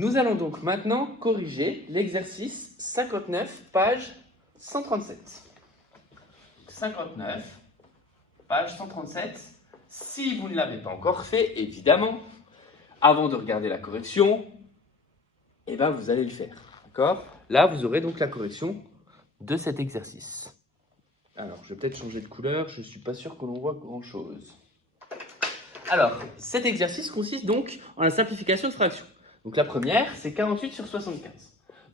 Nous allons donc maintenant corriger l'exercice 59, page 137. 59, page 137. Si vous ne l'avez pas encore fait, évidemment, avant de regarder la correction, eh ben vous allez le faire. D'accord ? Là, vous aurez donc la correction de cet exercice. Alors, je vais peut-être changer de couleur, je ne suis pas sûr que l'on voit grand-chose. Alors, cet exercice consiste donc en la simplification de fractions. Donc la première, c'est 48 sur 75.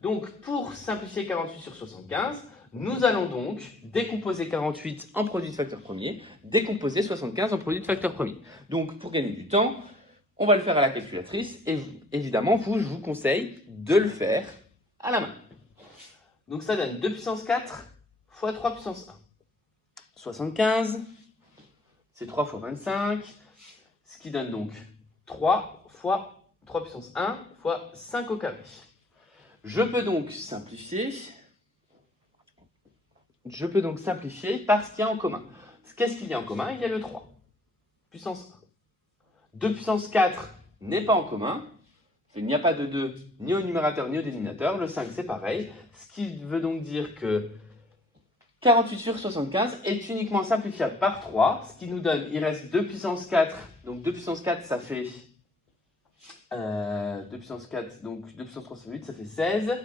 Donc, pour simplifier 48 sur 75, nous allons donc décomposer 48 en produit de facteur premier, décomposer 75 en produit de facteur premier. Donc, pour gagner du temps, on va le faire à la calculatrice et évidemment, je vous conseille de le faire à la main. Donc, ça donne 2 puissance 4 fois 3 puissance 1. 75, c'est 3 fois 25, ce qui donne donc 3 fois 3 puissance 1 fois 5 au carré. Je peux donc simplifier par ce qu'il y a en commun. Qu'est-ce qu'il y a en commun? Il y a le 3 puissance 1. 2 puissance 4 n'est pas en commun. Il n'y a pas de 2 ni au numérateur ni au dénominateur. Le 5, c'est pareil. Ce qui veut donc dire que 48 sur 75 est uniquement simplifiable par 3. Ce qui nous donne, il reste 2 puissance 4. Donc 2 puissance 4, ça fait 2 puissance 4, donc 2 puissance 3, ça fait 8, ça fait 16.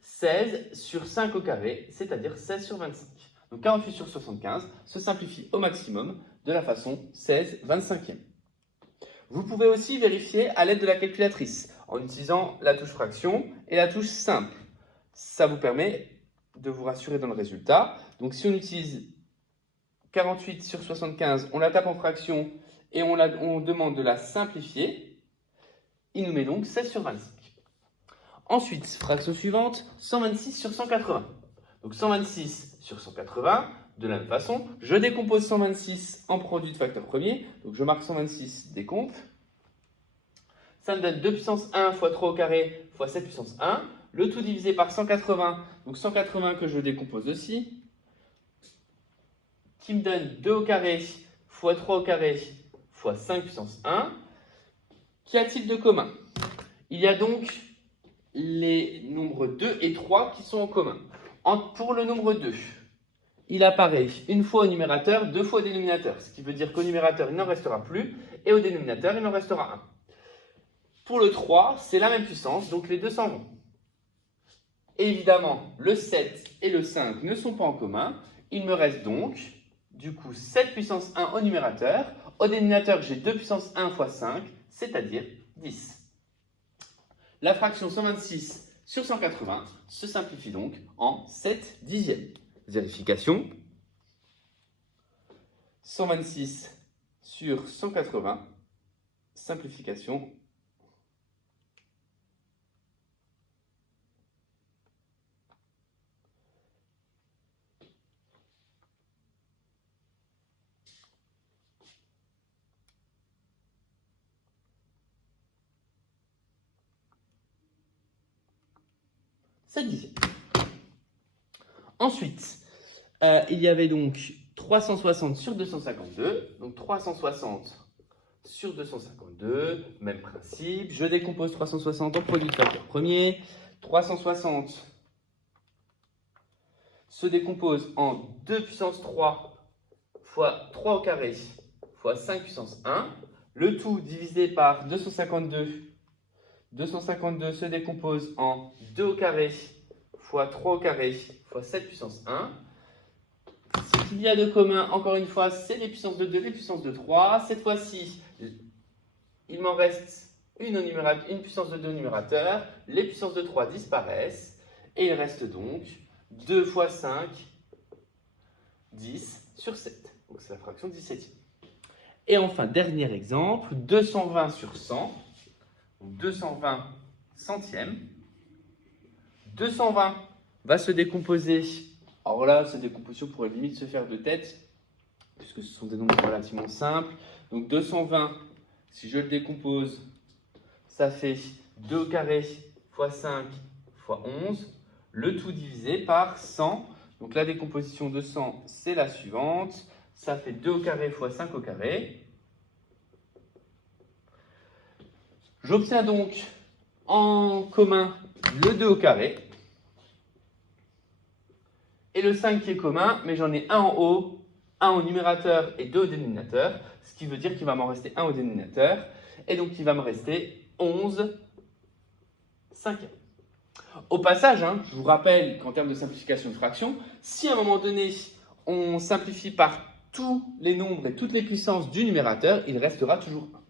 16 sur 5 au carré, c'est-à-dire 16 sur 25. Donc 48 sur 75 se simplifie au maximum de la façon 16 25e. Vous pouvez aussi vérifier à l'aide de la calculatrice en utilisant la touche fraction et la touche simple. Ça vous permet de vous rassurer dans le résultat. Donc si on utilise 48 sur 75, on la tape en fraction et on demande de la simplifier, il nous met donc 16 sur 25. Ensuite, fraction suivante, 126 sur 180. Donc 126 sur 180, de la même façon, je décompose 126 en produit de facteur premier. Donc je marque 126 décomp. Ça me donne 2 puissance 1 fois 3 au carré fois 7 puissance 1. Le tout divisé par 180, donc 180 que je décompose aussi, qui me donne 2 au carré fois 3 au carré fois 5 puissance 1. Qu'y a-t-il de commun? Il y a donc les nombres 2 et 3 qui sont en commun. Pour le nombre 2, il apparaît une fois au numérateur, deux fois au dénominateur. Ce qui veut dire qu'au numérateur, il n'en restera plus et au dénominateur, il en restera un. Pour le 3, c'est la même puissance, donc les deux s'en vont. Évidemment, le 7 et le 5 ne sont pas en commun. Il me reste donc, du coup, 7 puissance 1 au numérateur. Au dénominateur, j'ai 2 puissance 1 fois 5, c'est-à-dire 10. La fraction 126 sur 180 se simplifie donc en 7 dixièmes. Vérification. 126 sur 180, simplification. Ensuite, il y avait donc 360 sur 252. Donc 360 sur 252, même principe. Je décompose 360 en produit de facteur premier. 360 se décompose en 2 puissance 3 fois 3 au carré fois 5 puissance 1. Le tout divisé par 252. 252 se décompose en 2 au carré fois 3 au carré fois 7 puissance 1. Ce qu'il y a de commun, encore une fois, c'est les puissances de 2, les puissances de 3. Cette fois-ci, il m'en reste une puissance de 2 au numérateur. Les puissances de 3 disparaissent. Et il reste donc 2 fois 5, 10 sur 7. Donc c'est la fraction 17e. Et enfin, dernier exemple, 220 sur 100. 220 centièmes. 220 va se décomposer. Alors là, cette décomposition pourrait limite se faire de tête, puisque ce sont des nombres relativement simples. Donc 220, si je le décompose, ça fait 2 au carré fois 5 fois 11. Le tout divisé par 100. Donc la décomposition de 100, c'est la suivante. Ça fait 2 au carré fois 5 au carré. J'obtiens donc en commun le 2 au carré. Et le 5 qui est commun, mais j'en ai un en haut, un au numérateur et 2 au dénominateur. Ce qui veut dire qu'il va m'en rester un au dénominateur. Et donc, il va me rester 11 cinquièmes. Au passage, je vous rappelle qu'en termes de simplification de fraction, si à un moment donné, on simplifie par tous les nombres et toutes les puissances du numérateur, il restera toujours 1.